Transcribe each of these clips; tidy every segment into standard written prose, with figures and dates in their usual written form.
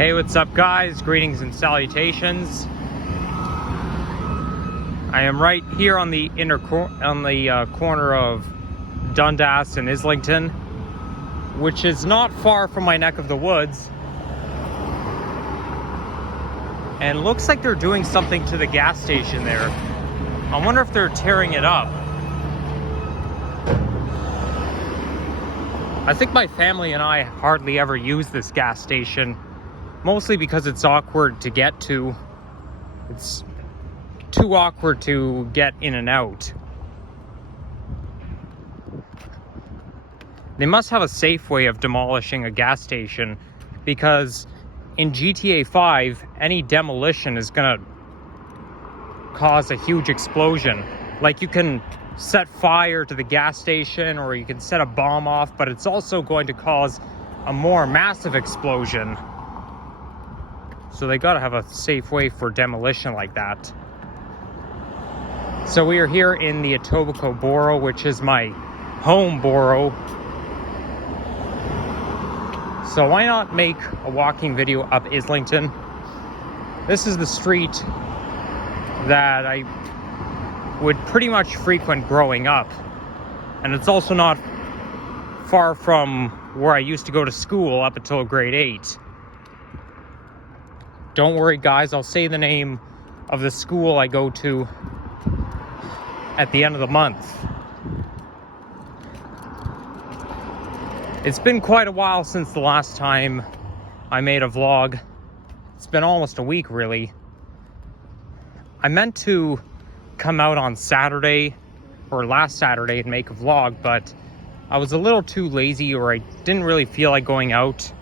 Hey, what's up guys? Greetings and salutations. I am right here on the corner of Dundas and Islington, which is not far from my neck of the woods. And looks like they're doing something to the gas station there. I wonder if they're tearing it up. I think my family and I hardly ever use this gas station, mostly because it's awkward to get to. It's too awkward to get in and out. They must have a safe way of demolishing a gas station, because in GTA 5, any demolition is gonna cause a huge explosion. Like, you can set fire to the gas station or you can set a bomb off, but it's also going to cause a more massive explosion. So they gotta have a safe way for demolition like that. So we are here in the Etobicoke borough, which is my home borough. So why not make a walking video up Islington? This is the street that I would pretty much frequent growing up. And it's also not far from where I used to go to school up until grade 8. Don't worry guys, I'll say the name of the school I go to at the end of the month. It's been quite a while since the last time I made a vlog. It's been almost a week really. I meant to come out on Saturday or last Saturday and make a vlog, but I was a little too lazy, or I didn't really feel like going out.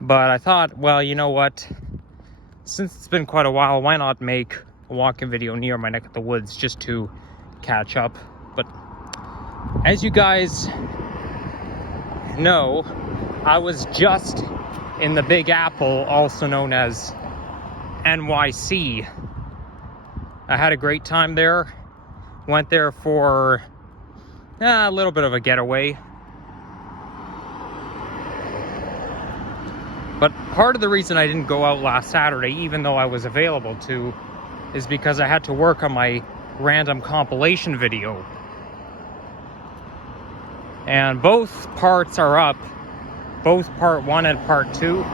But I thought, well, you know what? Since it's been quite a while, why not make a walking video near my neck of the woods just to catch up? But as you guys know, I was just in the Big Apple, also known as NYC. I had a great time there. Went there for a little bit of a getaway. But part of the reason I didn't go out last Saturday, even though I was available to, is because I had to work on my random compilation video. And both parts are up, both part 1 and part 2.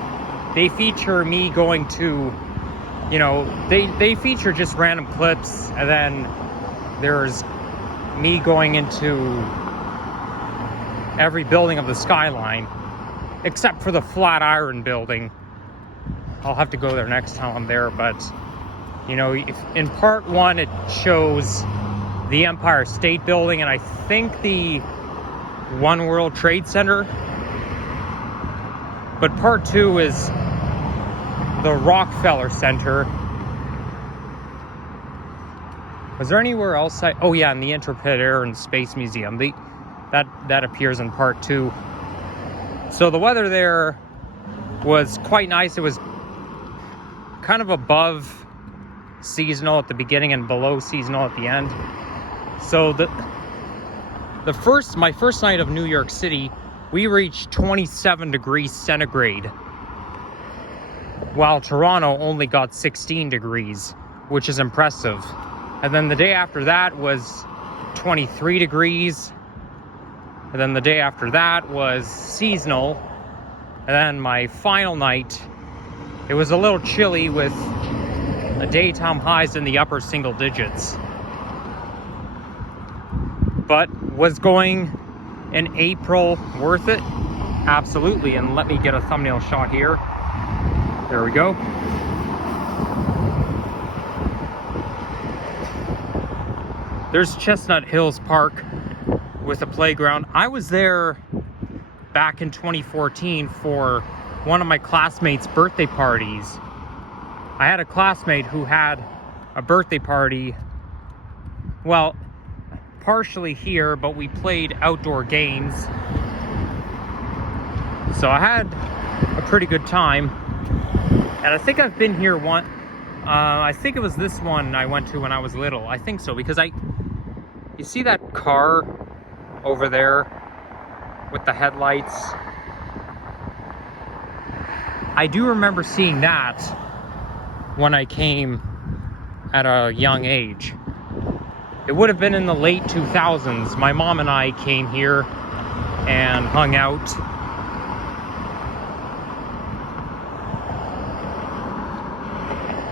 They feature me going to, you know, they feature just random clips, and then there's me going into every building of the skyline, except for the Flatiron building. I'll have to go there next time I'm there, but you know, if in part 1 it shows the Empire State Building and I think the One World Trade Center, but part 2 is the Rockefeller Center. Was there anywhere else oh yeah, and the Intrepid Air and Space Museum. That appears in part 2. So the weather there was quite nice. It was kind of above seasonal at the beginning and below seasonal at the end. So my first night of New York City, we reached 27 degrees centigrade, while Toronto only got 16 degrees, which is impressive. And then the day after that was 23 degrees. And then the day after that was seasonal. And then my final night, it was a little chilly with a daytime highs in the upper single digits. But was going in April worth it? Absolutely. And let me get a thumbnail shot here. There we go. There's Chestnut Hills Park with a playground. I was there back in 2014 for one of my classmates' birthday parties. I had a classmate who had a birthday party, well, partially here, but we played outdoor games. So I had a pretty good time. And I think I've been here once. I think it was this one I went to when I was little. I think so, because you see that car over there with the headlights? I do remember seeing that when I came at a young age. It would have been in the late 2000s. My mom and I came here and hung out.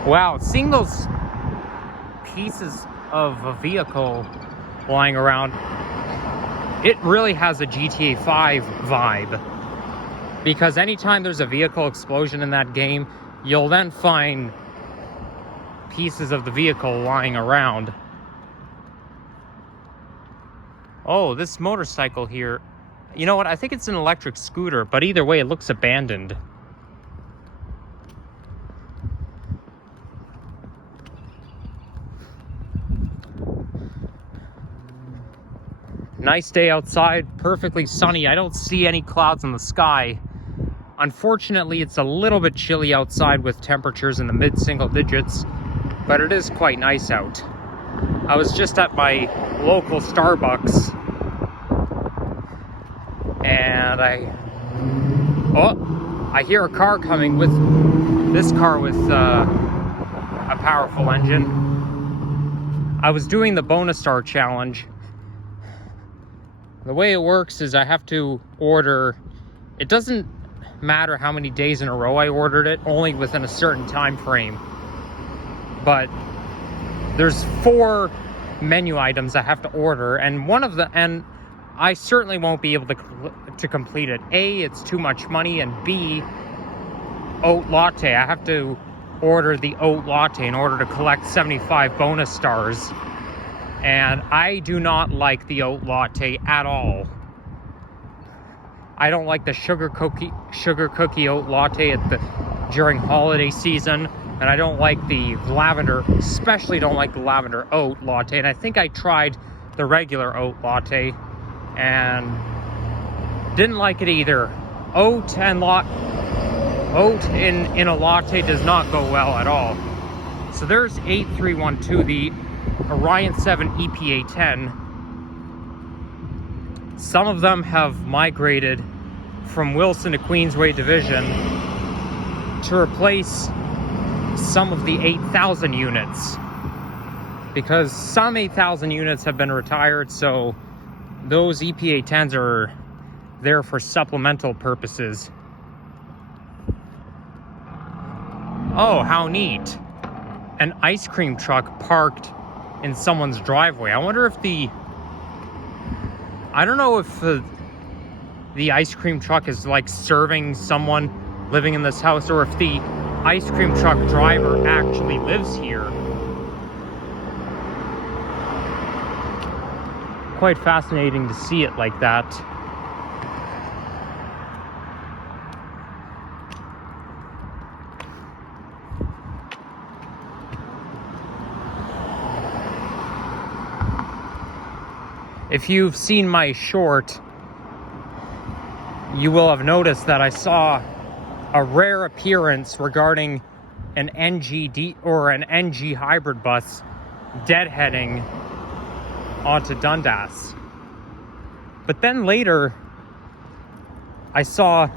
Wow, seeing those pieces of a vehicle lying around, it really has a GTA 5 vibe. Because anytime there's a vehicle explosion in that game, you'll then find pieces of the vehicle lying around. Oh, this motorcycle here. You know what? I think it's an electric scooter, but either way, it looks abandoned. Nice day outside, perfectly sunny. I don't see any clouds in the sky. Unfortunately, it's a little bit chilly outside with temperatures in the mid-single digits, but it is quite nice out. I was just at my local Starbucks, and I hear a car coming with this car with a powerful engine. I was doing the bonus star challenge. The way it works is I have to order, it doesn't matter how many days in a row I ordered it, only within a certain time frame. But there's 4 menu items I have to order, and and I certainly won't be able to complete it. A, it's too much money, and B, oat latte. I have to order the oat latte in order to collect 75 bonus stars. And I do not like the oat latte at all. I don't like the sugar cookie oat latte during holiday season, and I don't like the lavender, especially don't like the lavender oat latte. And I think I tried the regular oat latte and didn't like it either. Oat in a latte does not go well at all. So there's 8312, the Orion 7 EPA 10. Some of them have migrated from Wilson to Queensway division to replace some of the 8,000 units, because some 8,000 units have been retired, so those EPA 10s are there for supplemental purposes. Oh, how neat. An ice cream truck parked in someone's driveway. I wonder if I don't know if the ice cream truck is like serving someone living in this house, or if the ice cream truck driver actually lives here. Quite fascinating to see it like that. If you've seen my short, you will have noticed that I saw a rare appearance regarding an NG hybrid bus deadheading onto Dundas. But then later, I saw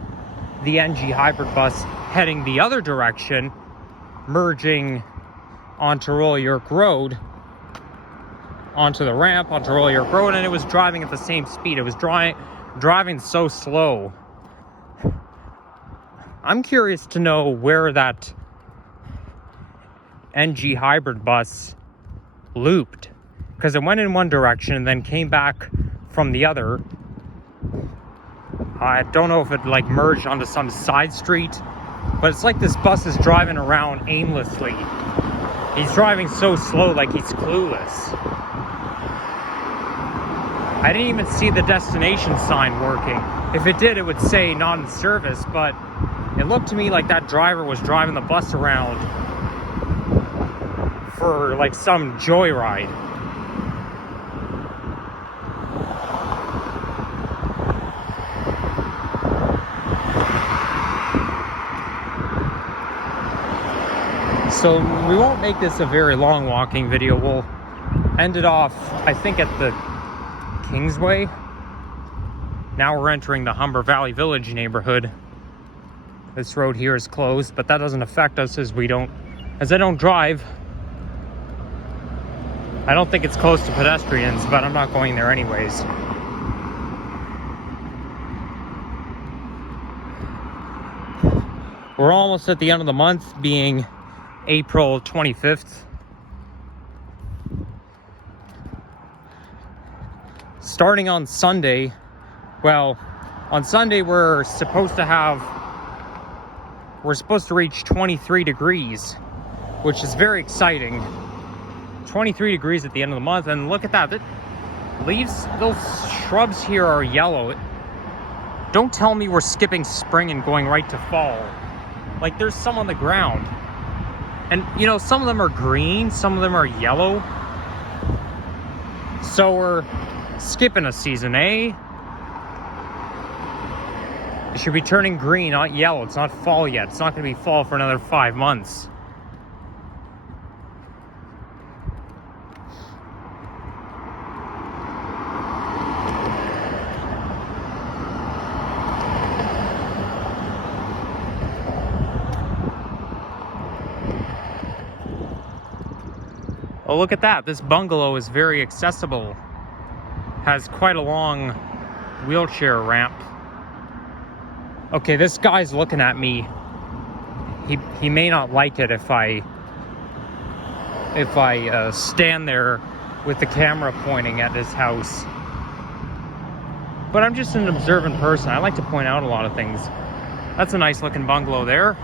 the NG hybrid bus heading the other direction, merging onto Royal York Road, onto the ramp onto Royal York Road, and it was driving at the same speed. It was driving so slow. I'm curious to know where that NG hybrid bus looped, because it went in one direction and then came back from the other. I don't know if it like merged onto some side street, but it's like this bus is driving around aimlessly. He's driving so slow, like he's clueless. I didn't even see the destination sign working. If it did, it would say not in service, but it looked to me like that driver was driving the bus around for like some joyride. So we won't make this a very long walking video. We'll end it off, I think, at the Kingsway. Now we're entering the Humber Valley Village neighborhood. This road here is closed, but that doesn't affect us as I don't drive. I don't think it's close to pedestrians, but I'm not going there anyways. We're almost at the end of the month, being April 25th. Starting on Sunday, well, on Sunday we're supposed to reach 23 degrees, which is very exciting. 23 degrees at the end of the month, and look at that. The leaves, those shrubs here are yellow. Don't tell me we're skipping spring and going right to fall. Like, there's some on the ground. And, you know, some of them are green, some of them are yellow. So we're skipping a season, eh? It should be turning green, not yellow. It's not fall yet. It's not going to be fall for another 5 months. Oh, look at that. This bungalow is very accessible. Has quite a long wheelchair ramp. Okay, this guy's looking at me. He may not like it if I stand there with the camera pointing at his house. But I'm just an observant person. I like to point out a lot of things. That's a nice looking bungalow there.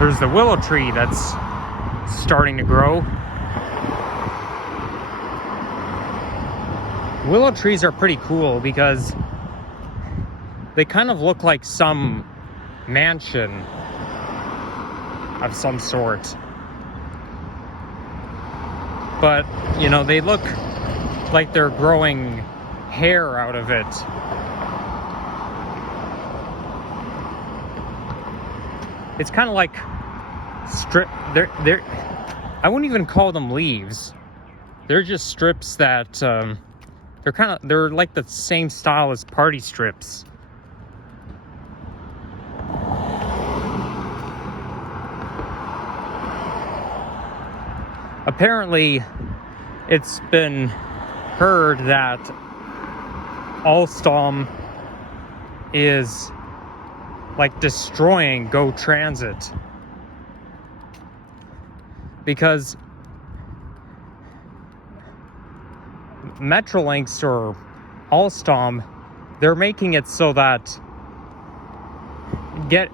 There's the willow tree that's starting to grow. Willow trees are pretty cool because they kind of look like some mansion of some sort. But, you know, they look like they're growing hair out of it. It's kind of like they're I wouldn't even call them leaves. They're just strips that they're like the same style as party strips. Apparently, it's been heard that Alstom is like destroying Go Transit, because Metrolinx or Alstom, they're making it so that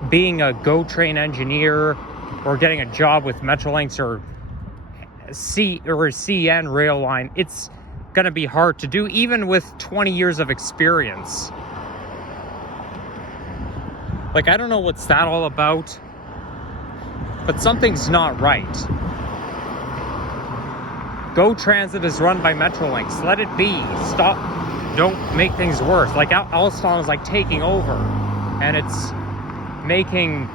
being a GO Train engineer or getting a job with Metrolinx or CN rail line, it's gonna be hard to do even with 20 years of experience. Like, I don't know what's that all about, but something's not right. Go Transit is run by Metrolinx. Let it be. Stop. Don't make things worse. Like, Alstom is like taking over, and it's making.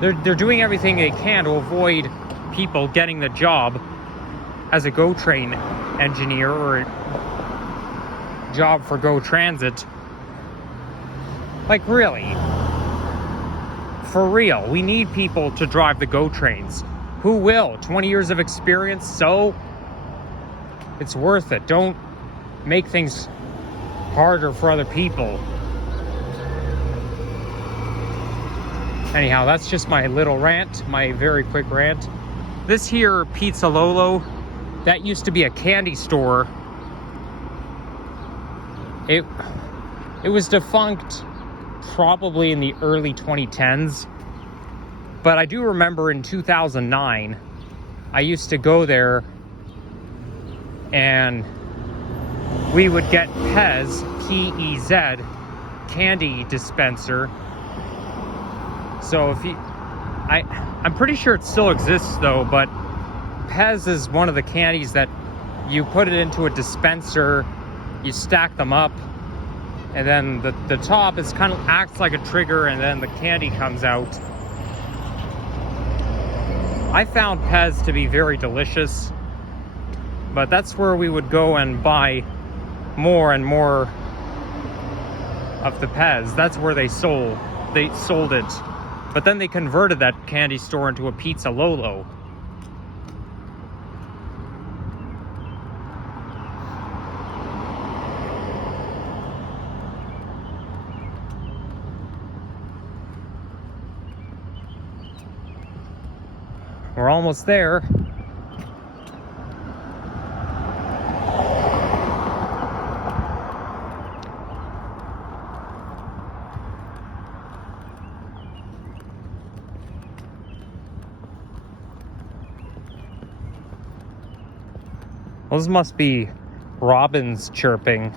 They're doing everything they can to avoid people getting the job as a GO Train engineer or a job for Go Transit. Like, really? For real, we need people to drive the GO Trains. Who will? 20 years of experience, so it's worth it. Don't make things harder for other people. Anyhow, that's just my little rant, my very quick rant. This here Pizza Lolo, that used to be a candy store. It was defunct probably in the early 2010s, but I do remember in 2009 I used to go there and we would get Pez, P-E-Z, candy dispenser. So if you, I'm pretty sure it still exists though, but Pez is one of the candies that you put it into a dispenser, you stack them up, and then the top is kind of acts like a trigger, and then the candy comes out. I found Pez to be very delicious, but that's where we would go and buy more and more of the Pez. That's where they sold it. But then they converted that candy store into a Pizza Lolo. We're almost there. Those must be robins chirping.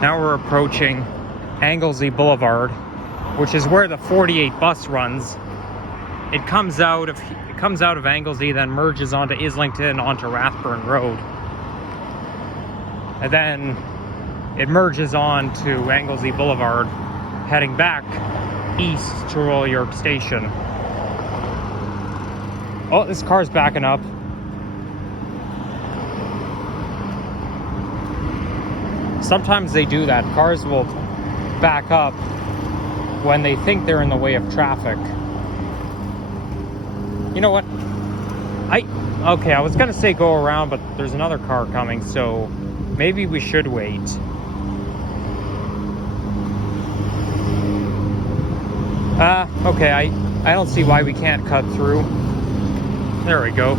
Now we're approaching Anglesey Boulevard, which is where the 48 bus runs. It comes out of Anglesey, then merges onto Islington, onto Rathburn Road. And then it merges on to Anglesey Boulevard, heading back east to Royal York Station. Oh, this car's backing up. Sometimes they do that. Cars will back up when they think they're in the way of traffic. You know what? Okay, I was gonna say go around, but there's another car coming, so maybe we should wait. Okay, I don't see why we can't cut through. There we go.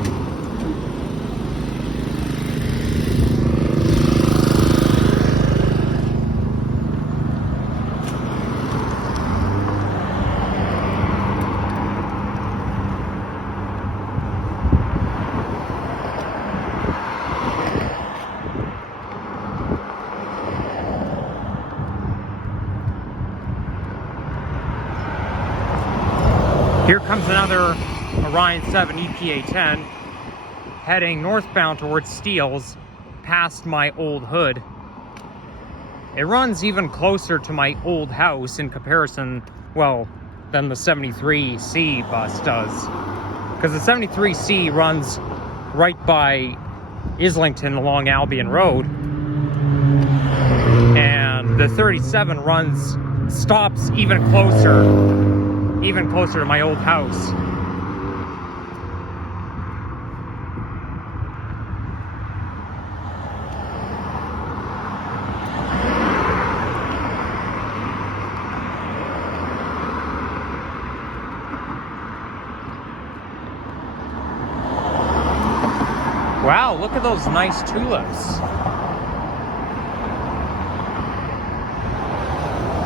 Here comes another Orion 7 EPA 10 heading northbound towards Steeles past my old hood. It runs even closer to my old house in comparison, well, than the 73C bus does. Because the 73C runs right by Islington along Albion Road. And the 37 stops even closer to my old house. Wow, look at those nice tulips.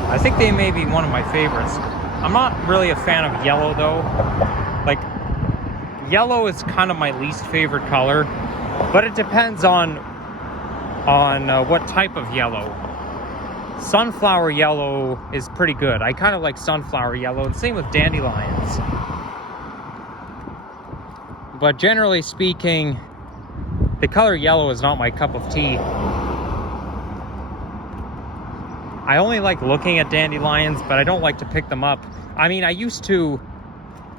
I think they may be one of my favorites. I'm not really a fan of yellow though. Like, yellow is kind of my least favorite color, but it depends on what type of yellow. Sunflower yellow is pretty good. I kind of like sunflower yellow, and same with dandelions. But generally speaking, the color yellow is not my cup of tea. I only like looking at dandelions, but I don't like to pick them up. I mean, I used to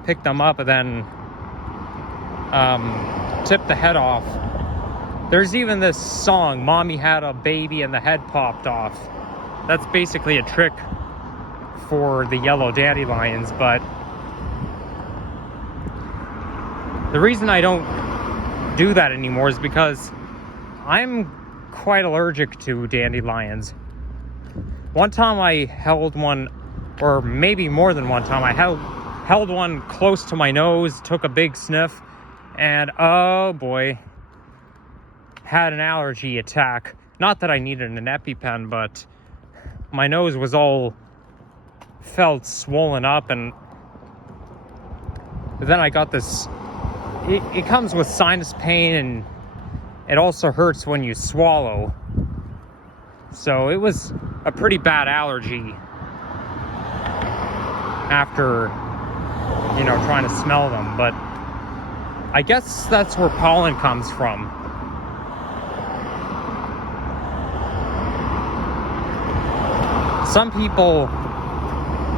pick them up and then tip the head off. There's even this song, Mommy Had a Baby and the Head Popped Off. That's basically a trick for the yellow dandelions, but the reason I don't do that anymore is because I'm quite allergic to dandelions. One time I held one, or maybe more than one time, I held one close to my nose, took a big sniff, and oh boy, had an allergy attack. Not that I needed an EpiPen, but my nose was all felt swollen up, and then I got this, it comes with sinus pain, and it also hurts when you swallow. So it was a pretty bad allergy after, you know, trying to smell them. But I guess that's where pollen comes from. Some people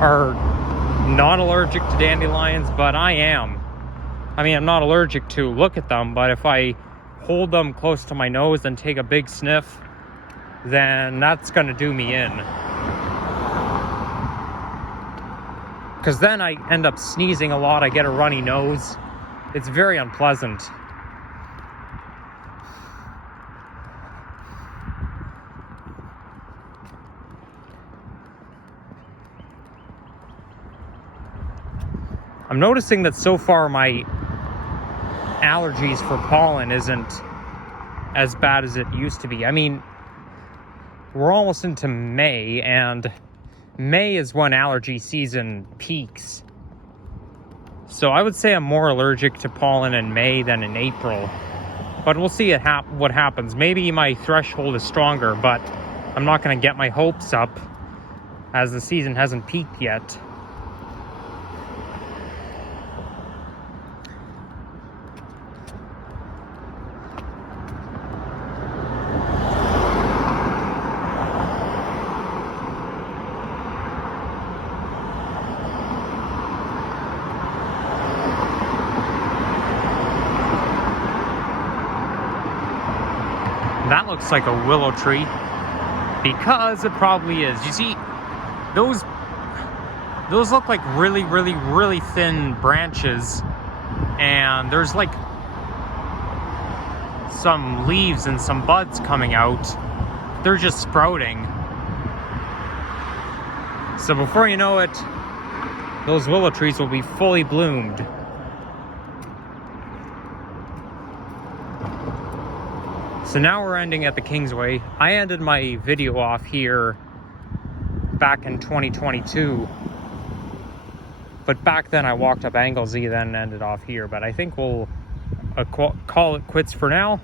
are not allergic to dandelions, but I am. I mean, I'm not allergic to look at them, but if I hold them close to my nose and take a big sniff, then that's gonna do me in. Because then I end up sneezing a lot, I get a runny nose. It's very unpleasant. I'm noticing that so far my allergies for pollen isn't as bad as it used to be. I mean, we're almost into May, and May is when allergy season peaks. So I would say I'm more allergic to pollen in May than in April. But we'll see what happens. Maybe my threshold is stronger, but I'm not going to get my hopes up as the season hasn't peaked yet. That looks like a willow tree, because it probably is. You see, those look like really thin branches, and there's like some leaves and some buds coming out. They're just sprouting. So before you know it, those willow trees will be fully bloomed. So now we're ending at the Kingsway. I ended my video off here back in 2022. But back then I walked up Anglesey, then ended off here. But I think we'll call it quits for now.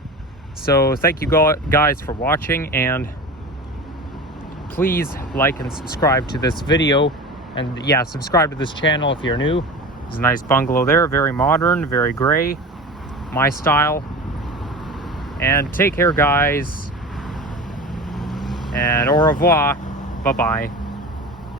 So thank you guys for watching, and please like and subscribe to this video. And yeah, subscribe to this channel if you're new. There's a nice bungalow there, very modern, very gray, my style. And take care, guys, and au revoir. Bye-bye.